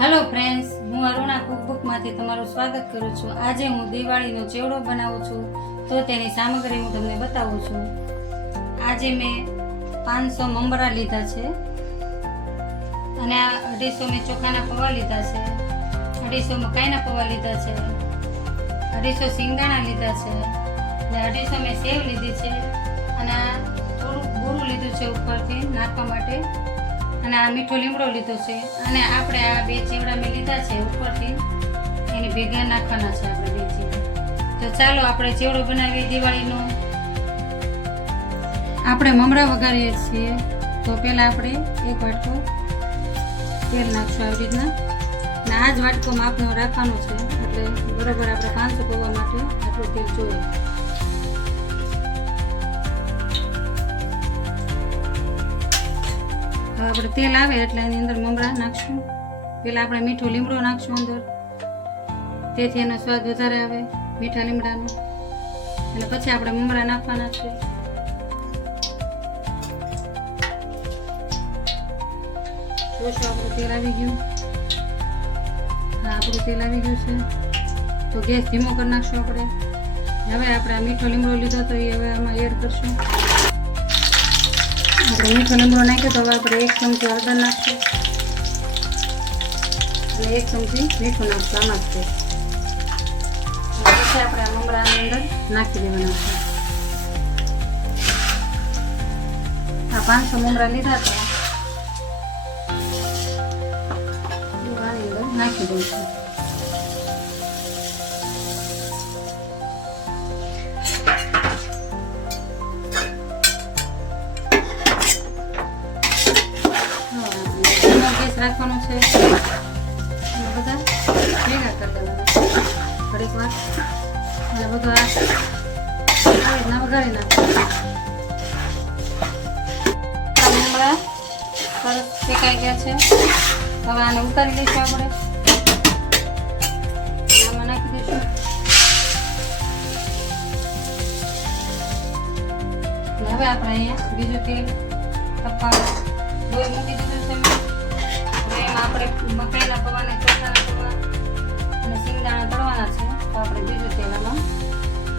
Hello friends હું અરુણા કુકબુકમાંથી તમારું સ્વાગત કરું છું. આજે હું દિવાળીનો ચેવડો બનાવું છું, તો તેની સામગ્રી હું તમને બતાવું છું. આજે મેં પાંચસો મમરા લીધા છે અને આ અઢીસો મેં ચોખાના પૌવા લીધા છે. અઢીસો મકાઈના પૌવા લીધા છે. અઢીસો સિંગાણા લીધા છે. અને અઢીસો મેં સેવ લીધી છે. અને થોડુંક બુરું લીધું છે ઉપરથી નાખવા માટે. અને આ મીઠો લીમડો લીધો છે. અને આપણે આ બે ચેવડા મેં લીધા છે ઉપરથી. એને ભેગા નાખવાના છે આપણે બે ચેવડા. તો ચાલો આપણે ચેવડો બનાવીએ દિવાળીનો. આપણે મમરા વઘારીએ છીએ. તો પહેલાં આપણે એક વાટકો તેલ નાખશું આવી રીતના. અને આ જ વાટકો માપનો રાખવાનો છે. એટલે બરાબર આપણે પાંચસો પૌવા માટે આટલું તેલ જોઈએ. આપણે તેલ આવે એટલે એની અંદર મમરા નાખશું. પહેલાં આપણે મીઠો લીમડો નાખશું અંદર. તેથી એનો સ્વાદ વધારે આવે મીઠા લીમડાનો. અને પછી આપણે મમરા નાખવાના છે. આપણું તેલ આવી ગયું. હા, આપણું તેલ આવી ગયું છે. તો ગેસ ધીમો કરી નાખશું આપણે. હવે આપણે આ મીઠો લીમડો લીધો તો એ હવે આમાં એડ કરશું. આપણે મીઠો લીમડો તો હવે આપણે એક ચમચી હળદર નાખશું. અને એક ચમચી મીઠું નાખશું, આમાં જ આપણે આ મમરાની અંદર નાખી દેવાના છે. આ પાંચસો મમરા લીધા હતા. નાખી દઈશું. કરી દેવાના ઘડીક વાર અને બધું આ આવી શેકાઈ ગયા છે હવે ઉતારી દઈશું આપણે આમાં નાખી દઈશું હવે આપણે અહીંયા બીજું તેલ તપાસ મૂકી દીધું છે. હવે એમાં આપણે મકાઈના પૌવાને ચોખાના પૌવા આપણે બીજું તેલ એમાં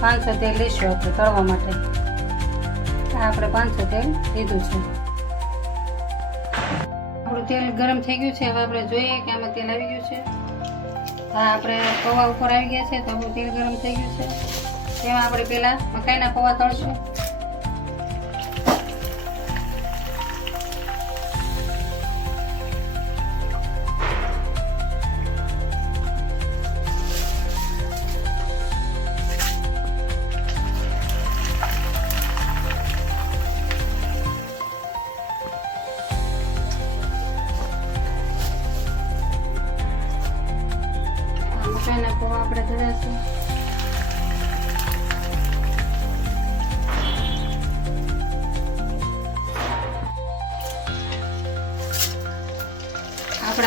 પાંચસો તેલ લઈશું આપણે તળવા માટે. આ આપણે પાંચસો તેલ લીધું છે. આપણું તેલ ગરમ થઈ ગયું છે. હવે આપણે જોઈએ કે આમાં તેલ આવી ગયું છે. હા આપણે પૌવા ઉપર આવી ગયા છે તો આપણું તેલ ગરમ થઈ ગયું છે. તેમાં આપણે પહેલાં મકાઈના પૌવા તળશું.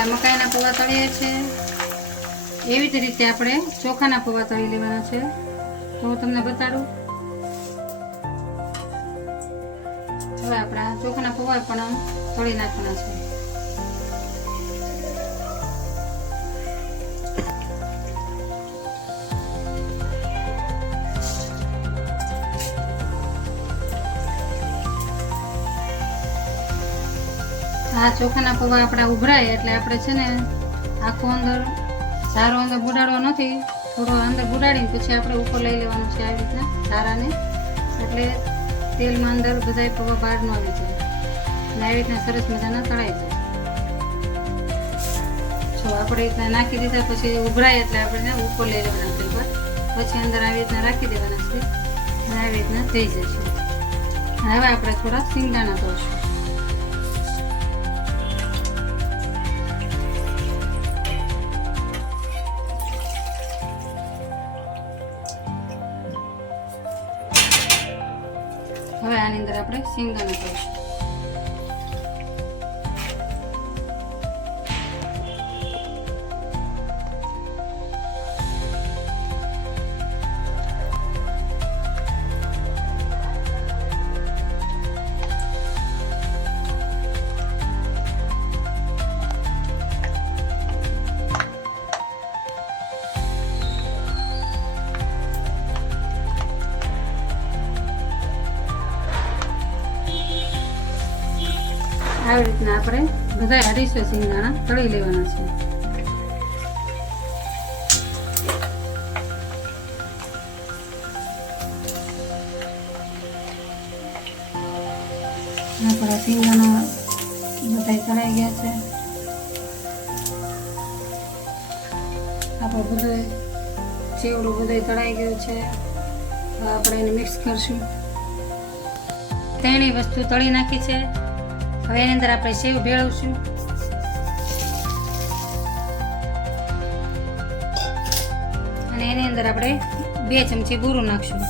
આપણા મકાઈના પૌવા તળીએ છે. એવી જ રીતે આપણે ચોખાના પૌવા તળી લેવાના છે. તો હું તમને બતાડું. હવે આપણા ચોખાના પૌવા પણ તળી નાખવાના છે. આ ચોખાના પૌવા આપણા ઉભરાય એટલે આપણે છે ને આખો અંદર, સારો અંદર બુડાડવો નથી, થોડો અંદર બુડાડીને પછી આપણે ઉપર લઈ લેવાનું છે આવી રીતના સારાને. એટલે તેલમાં અંદર બધાય પૌવા બહાર ન આવી જાય અને આવી રીતના સરસ મજાના તળાઈ જાય જો આપણે રીતના નાખી દીધા પછી ઉભરાય એટલે આપણે ઉપર લઈ લેવાના પેપર પછી અંદર આવી રીતના રાખી દેવાના છે. અને આવી રીતના થઈ જશે. હવે આપણે થોડા સિંગદાણા તળશું. હવે આની અંદર આપણે સિંગદાણા કરીશું રીતના આપણે બધા અઢીસો સિંગદાણા તળી લેવાના છે. આપણા સિંગદાણા બધા તળાઈ ગયા છે. આપણો બધો ચેવડો બધો તળાઈ ગયો છે. આપણે એને મિક્સ કરશું. ત્રણેય વસ્તુ તળી નાખી છે. હવે એની અંદર આપણે સેવ ભેળવશું. અને એની અંદર આપણે બે ચમચી બુરું નાખશું.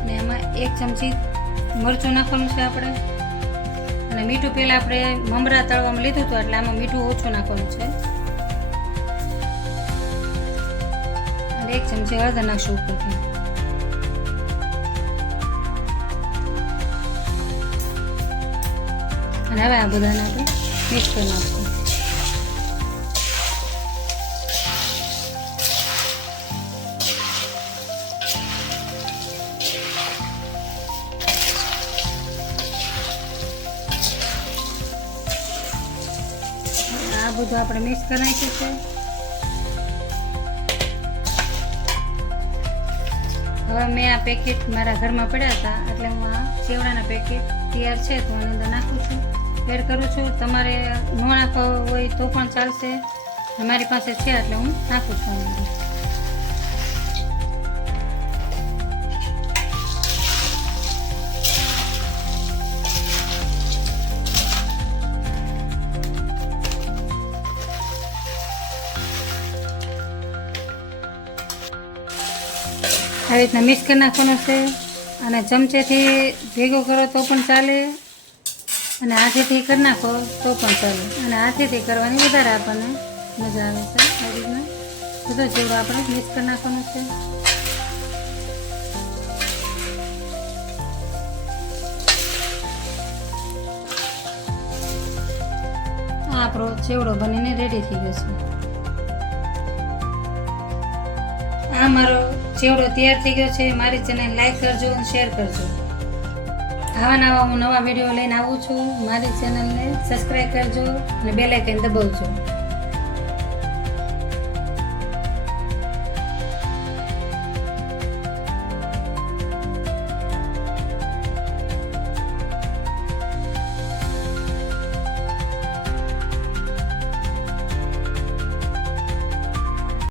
અને એમાં એક ચમચી મરચું નાખવાનું છે આપણે. અને મીઠું પહેલાં આપણે મમરા તળવામાં લીધું હતું એટલે આમાં મીઠું ઓછું નાખવાનું છે. એક ચમચી હળદર અને હવે આ બધાને આપણે મિક્સ કરી નાખશું આ બધું આપણે મિક્સ કરી નાખ્યું હવે મેં આ પેકેટ મારા ઘરમાં પડ્યા હતા, એટલે હું આ ચેવડાના પેકેટ તૈયાર છે, તો આની અંદર નાખું છું. એડ કરું છું. તમારે ન નાખવા હોય તો પણ ચાલશે. મારી પાસે છે, એટલે હું નાખું છું અંદર. આવી રીતના મિક્સ કરી નાખવાનો છે. અને ચમચેથી ભેગો કરો તો પણ ચાલે. અને હાથેથી કરી નાખો તો પણ ચાલે. અને હાથેથી કરવાની વધારે આપણને મજા આવે છે. આવી રીતના બધો જેવડો આપણે મિક્સ કરી નાખવાનો છે. આપણો ચેવડો બનીને રેડી થઈ ગયો છે. આ મારો ચેવડો તૈયાર થઈ ગયો છે, મારી ચેનલ લાઈક કરજો અને શેર કરજો. આવા નવા હું નવા વીડિયો લઈને આવું છું. મારી ચેનલને સબસ્ક્રાઈબ કરજો અને બેલાઇકન દબાવજો.